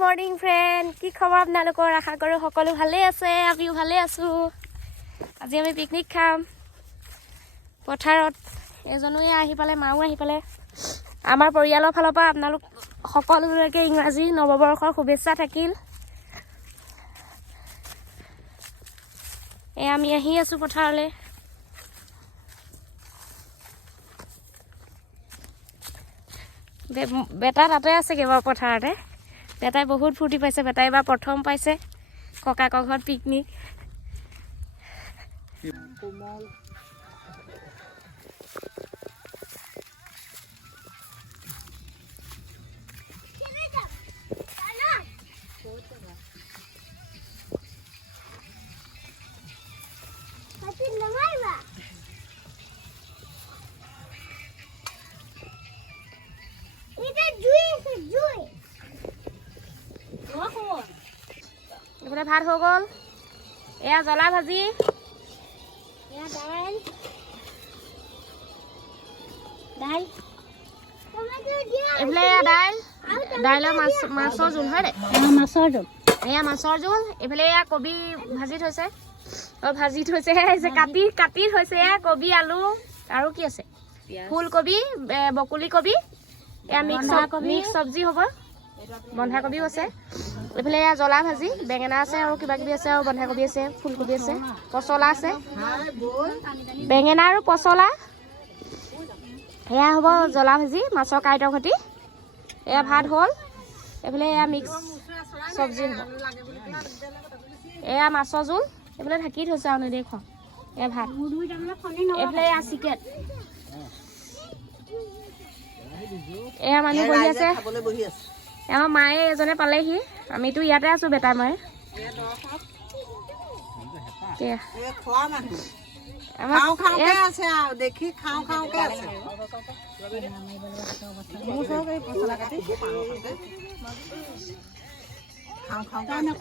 Morning friend, কি খবৰ আপোনালোকৰ? আশা কৰোঁ সকলো ভালেই আছে, আমিও ভালে আছোঁ। আজি আমি পিকনিক খাম পথাৰত। এজনীয়ে আহি পালে, মাও আহি পালে। আমাৰ পৰিয়ালৰ ফালৰ পৰা আপোনালোক সকলোলৈকে ইংৰাজী নৱবৰ্ষৰ শুভেচ্ছা থাকিল। আমি আহি আছোঁ পথাৰলৈ। বেটা তাতে আছেগৈ বাৰু পথাৰতে। বেটাই বহুত ফূৰ্তি পাইছে। বেটাই এবাৰ প্ৰথম পাইছে ককাকৰ ঘৰত পিকনিক। এইফালে ভাত হৈ গ'ল। এয়া জ্বলা ভাজি, এয়া দাইল, এইফালে এয়া দাইলৰ মাছৰ জোল হয় দে, মাছৰ জোল। এয়া মাছৰ জোল। এইফালে এয়া কবি ভাজি থৈছে, কাটি থৈছে। এয়া কবি, আলু আৰু কি আছে, ফুলকবি, বকুলি কবি, এয়া মিক্স চব্জি হ'ব। বন্ধাকবিও আছে। এইফালে এয়া জ্বলা ভাজি, বেঙেনা আছে আৰু কিবা কিবি আছে, আৰু বন্ধাকবি আছে, ফুলকবি আছে, পচলা আছে, বেঙেনা আৰু পচলা। এয়া হ'ব জ্বলা ভাজি মাছৰ কাঁইটৰ সৈতে। এয়া ভাত হ'ল। এইফালে এয়া মিক্স চব্জি হ'ব। এয়া মাছৰ জোল। এইফালে ঢাকি থৈছে আৰু নেদেখুৱাওঁ। এয়া ভাত। এইফালে এয়া চিকেন। এয়া মানুহ বহি আছে। আমাৰ মায়ে এজনে পালেহি। আমিতো ইয়াতে আছোঁ, বেটা মায়ে।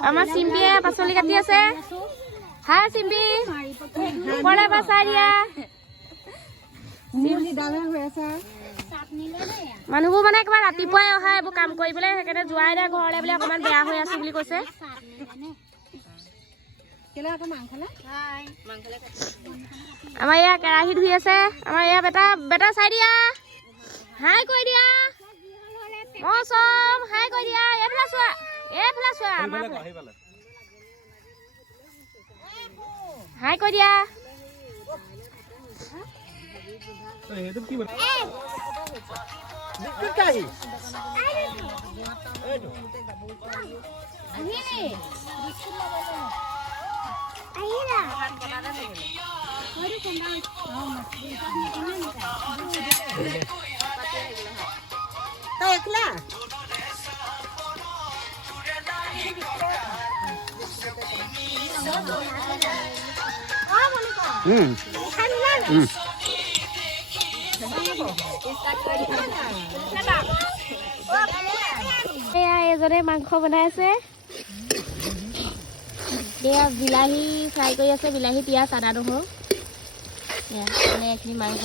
আমাৰ চিম্পিয়ে পাচলি কাটি আছে। হাই চিম্পি, ওপৰলৈ বাচাই দিয়া। মানুহবোৰ মানে একেবাৰে ৰাতিপুৱাই অহা এইবোৰ কাম কৰিবলৈ, সেইকাৰণে যোৱাই নাই ঘৰলৈ বোলে, অকণমান বেয়া হৈ আছে বুলি কৈছে। আমাৰ এয়া কেৰাহী ধুই আছে। আমাৰ এয়া বেটা চাই দিয়া, হাই কৰি দিয়া, মৌচম হাই কৰি দিয়া। এইফালে চোৱা, আমাৰ হাই কৰি দিয়া। এজনে মাংস বনাই আছে। এয়া বিলাহী ফ্ৰাই কৰি আছে, বিলাহী, পিঁয়াজ, আদা, নহৰু। এইখিনি মাংস।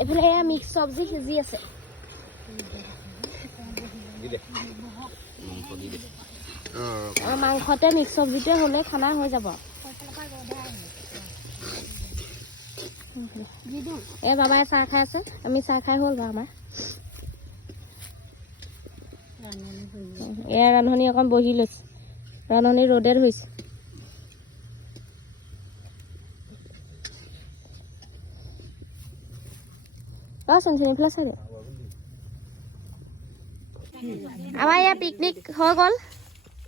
এইফালে এয়া মিক্স চব্জি সিজি আছে। মাংসতে মিক্স চব্জিটোৱে হ'লে খানা হৈ যাব। এই বাবাই চাহ খাই আছে, আমি চাহ খাই হ'ল বাৰু আমাৰ। এয়া ৰান্ধনি অকণ বহি লৈছে, ৰান্ধনি ৰ'দে ধৰিছে। এইফালে চাই দে। আমাৰ এয়া পিকনিক হৈ গ'ল।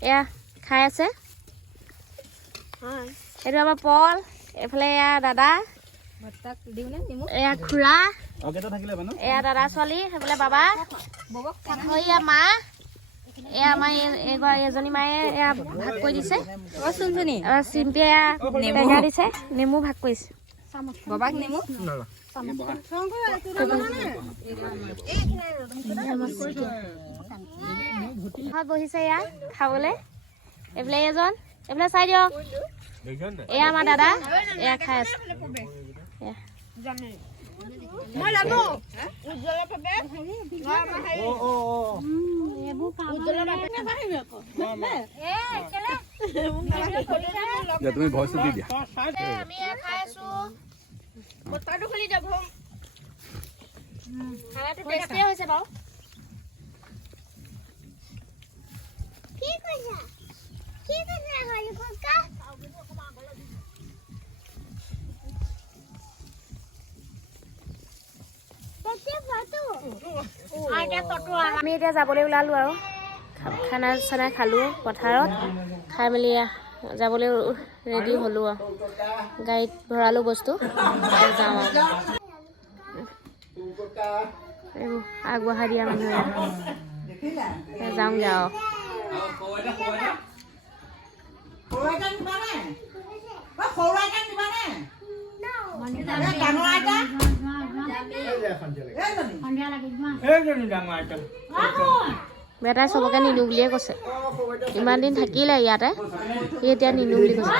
এয়া খাই আছে। এইটো আমাৰ পল, এইফালে এয়া দাদা, এয়া খুৰা, এয়া দাদা ছোৱালী, সেইফালে বাবা, এয়া মা, এয়া আমাৰ এজনী মায়ে এয়া ভাগ কৰি দিছে। চিম্পিয়ে এয়া টেঙা দিছে, নেমু ভাগ কৰিছে। বাবাক নেমু ঘৰত বহিছে ইয়াত খাবলৈ এইফালে এজন এইফালে চাই দিয়ক এয়া আমাৰ দাদা এয়া খাই আছে তুমি ভইচটো দি দিয়া আমি খাই আছো বতাহটো খুলি যাব খানাটো টেষ্টি হৈছে বাৰু কি কৈছা হলি ককা আমি এতিয়া যাবলৈ ওলালো আৰু খানা চানা খালোঁ পথাৰত খাই মেলি যাবলৈ ৰেডি হ'লোঁ আৰু গাড়ীত ভৰালোঁ বস্তু যাওঁ আৰু এইবোৰ আগবঢ়াই দিয়া মানুহে যাওঁগৈ আৰু বেটাই চবকে নিনো বুলিয়ে কৈছে ইমান দিন থাকিলে ইয়াতে সি এতিয়া নিনো বুলি কৈছে